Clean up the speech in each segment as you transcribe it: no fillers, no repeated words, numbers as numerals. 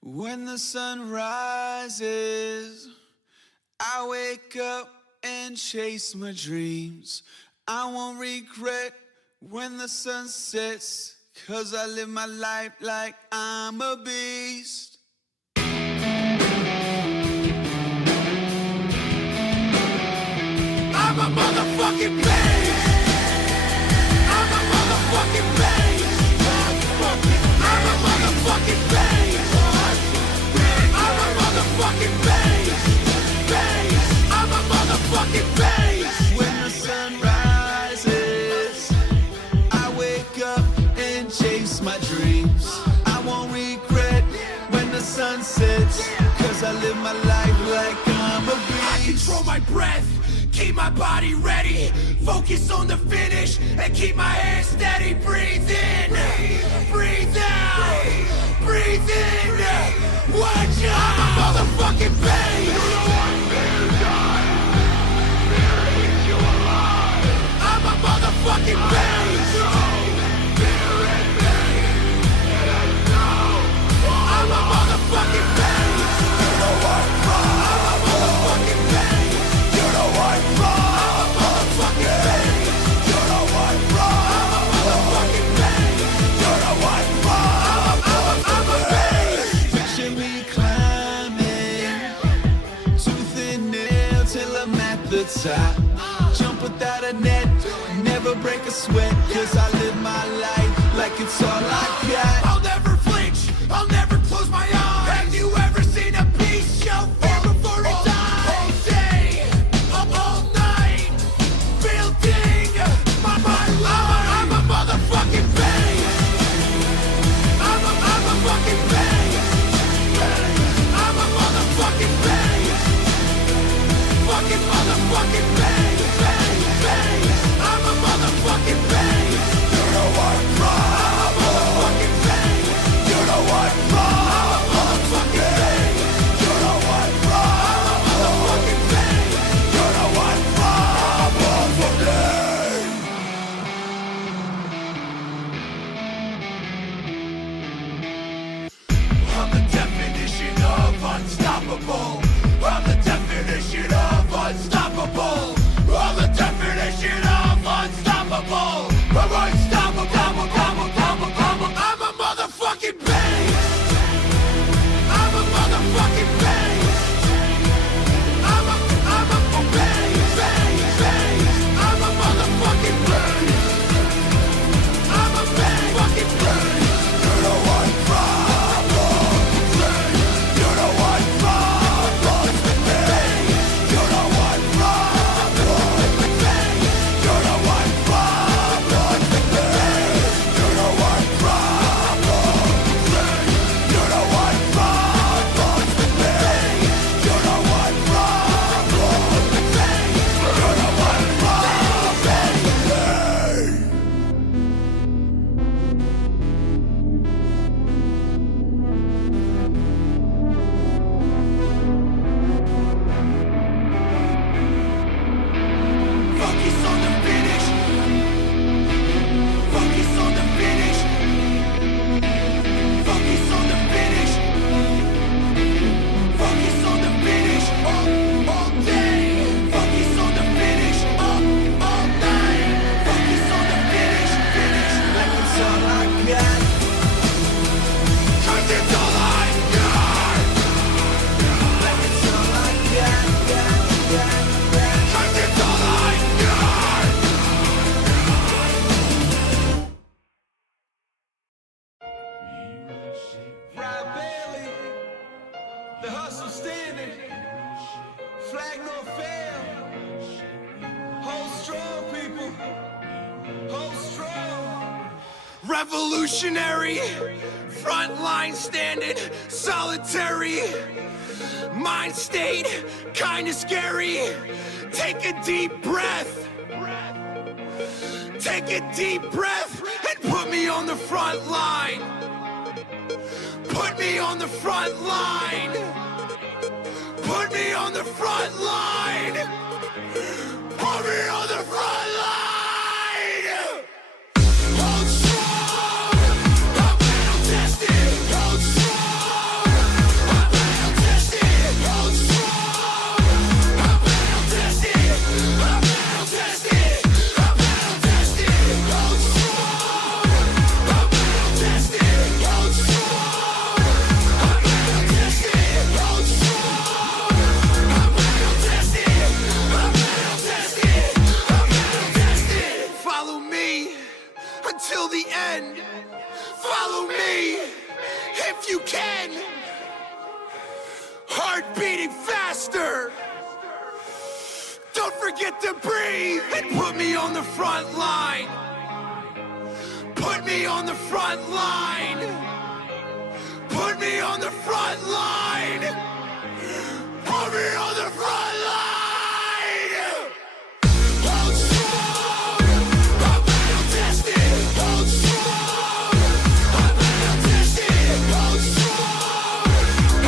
When the sun rises, I wake up and chase my dreams. I won't regret when the sun sets, 'cause I live my life like I'm a beast. I'm a motherfucking beast. I'm a motherfucking beast. I'm a motherfucking beast. I'm a motherfucking beast. I'm a motherfucking beast. When the sun rises, I wake up and chase my dreams. I won't regret when the sun sets, 'cause I live my life like I'm a beast. I control my breath, keep my body ready, focus on the finish, and keep my head steady. Breathe in, breathe out, breathe in. Watch out! I'm a motherfucking beast. I'm a motherfucking beast. I'm a motherfucking beast. You know what's wrong? I'm a motherfucking beast. You know what's wrong? I'm a motherfucking beast. You know what's wrong? I'm a motherfucking beast. You know what's wrong? I'm a beast. Picture me climbing, tooth and nail till I'm at the top. Jump without a net, never break a sweat, 'cause I live my life like it's all I got. I'll never flinch, I'll never close my eyes. Have you ever seen a beast show fear before it dies? All day, all night, building my life. I'm a motherfucking beast. I'm a fucking beast. I'm a motherfucking beast. Fucking motherfucking beast. I'm a motherfucking beast. You know what's wrong? I'm a motherfucking beast. You know what's wrong? I'm a motherfucking beast. You know what's wrong? I'm a motherfucking beast. You know what's wrong? I'm a motherfucking. I'm the definition of unstoppable. I'm the definition of unstoppable. I'm the definition of unstoppable. I'm unstoppable, I'm a motherfucking beast. I'm a motherfucking beast. I'm a beast. I'm a motherfucking beast. I'm a fucking beast. You know what's wrong? You know what's wrong? You know what's wrong? You know what's wrong? You know what's wrong? You know what's wrong? You know what's wrong? You know what's wrong? Focus on the finish. Focus on the finish. Focus on the finish. Focus on the finish. All day. Focus on the finish. All night. Focus on the finish. Like it's all I got. 'Cause it's all I got. Like it's all I got. 'Cause it's all I got. Ride Bailey, the hustle standing, flag no fail. Hold strong, people, hold strong. Revolutionary, front line standing, solitary. Mind state, kinda scary. Take a deep breath. Take a deep breath and put me on the front line. Put me on the front line. Put me on the front line. Put me on the front line. Hold strong. I'm battle tested. Hold strong. if you can. Heart beating faster. Don't forget to breathe and put me on the front line. Put me on the front line. Put me on the front line. Put me on the front line. Hold strong. I'm battle tested. Hold strong. I'm battle tested. Hold strong.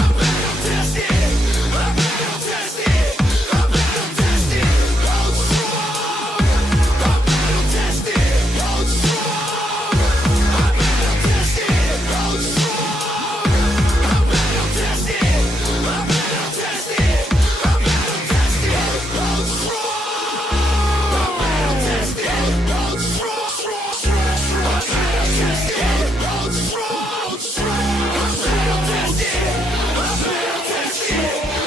I'm battle tested. I'm battle tested. I'm battle tested. Hold strong. I'm battle tested. Hold strong. I'm battle tested. Hold strong. I'm battle tested. I'm battle tested. I'm battle tested. Hold strong. I'm battle tested. Hold strong. I'm battle tested. Hold strong. I'm battle tested. I'm battle tested.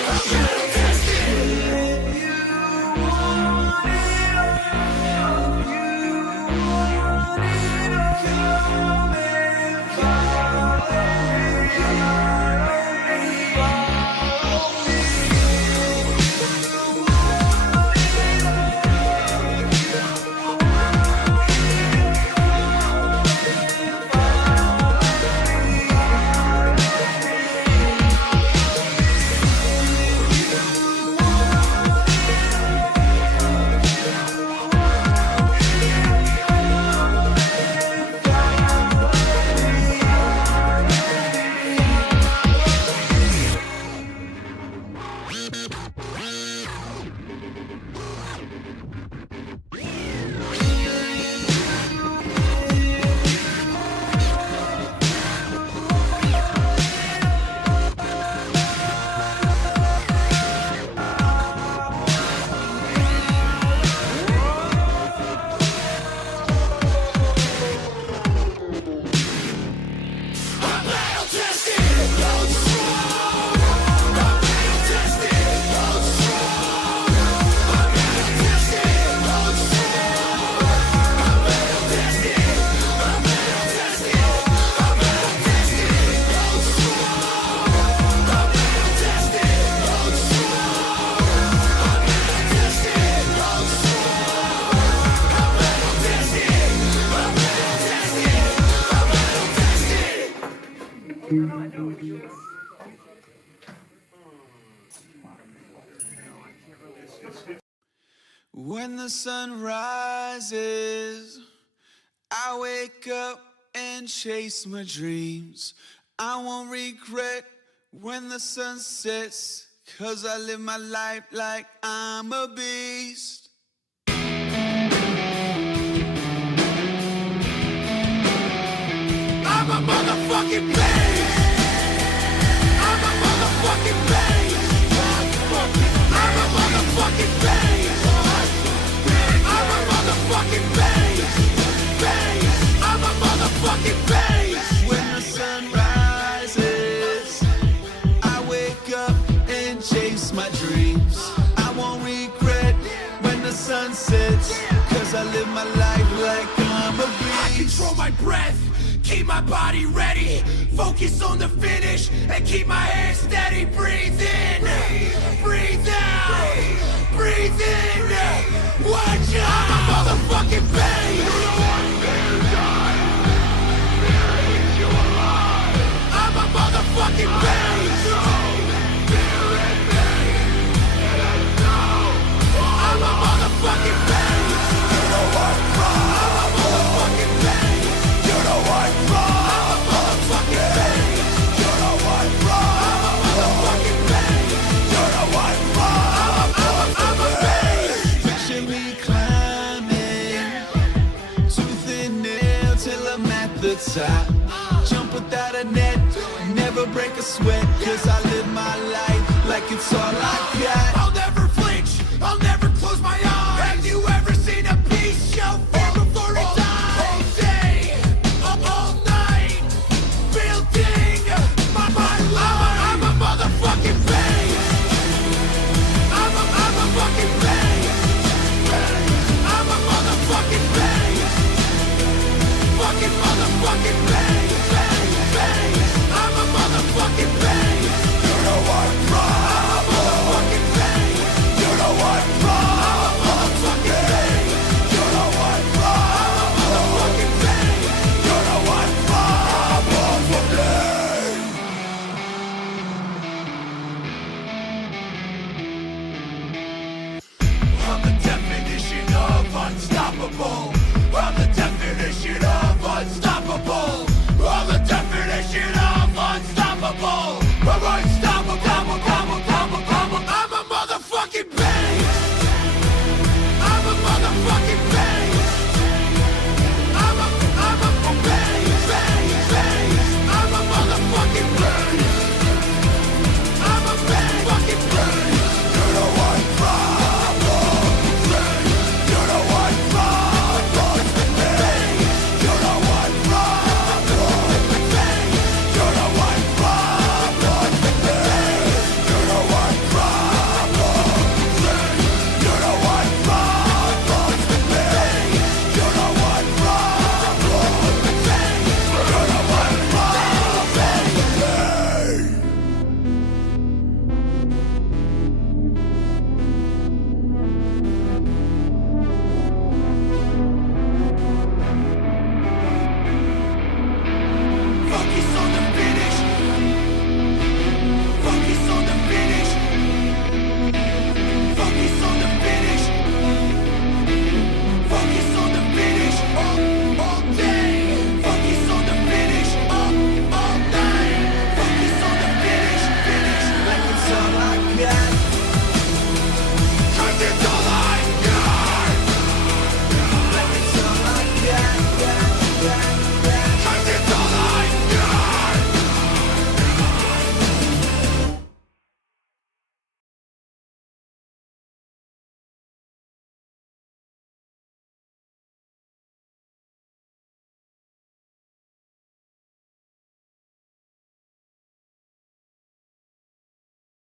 I'm battle tested. I'm battle tested. Hold strong. I'm battle tested. Hold strong. I'm battle tested. Hold strong. I'm battle tested. I'm battle tested. I'm battle tested. Hold strong. I'm battle tested. Hold strong. I'm battle tested. Hold strong. I'm battle tested. I'm battle tested. I'm battle tested. When the sun rises, I wake up and chase my dreams. I won't regret when the sun sets, 'cause I live my life like I'm a beast. I'm a motherfucking beast. I'm a motherfucking beast. I'm a motherfucking beast. I'm a motherfucking beast. I'm a motherfucking beast. When the sun rises, I wake up and chase my dreams. I won't regret when the sun sets, 'cause I live my life like I'm a beast. I control my breath, keep my body ready, focus on the finish, and keep my head steady. Breathe in, breathe out, breathe in. Watch out, I'm a motherfucking beast. I'm a motherfucking beast. I'm a motherfucking beast. You know what's wrong. I'm a motherfucking beast. You know what's wrong. I'm a motherfucking beast. You know what's wrong. I'm a motherfucking beast. You know what's wrong. I'm a beast. Picture me climbing, tooth and nail till I'm at the top. Jump without a net, never break a sweat, 'cause I live my life like it's all I got.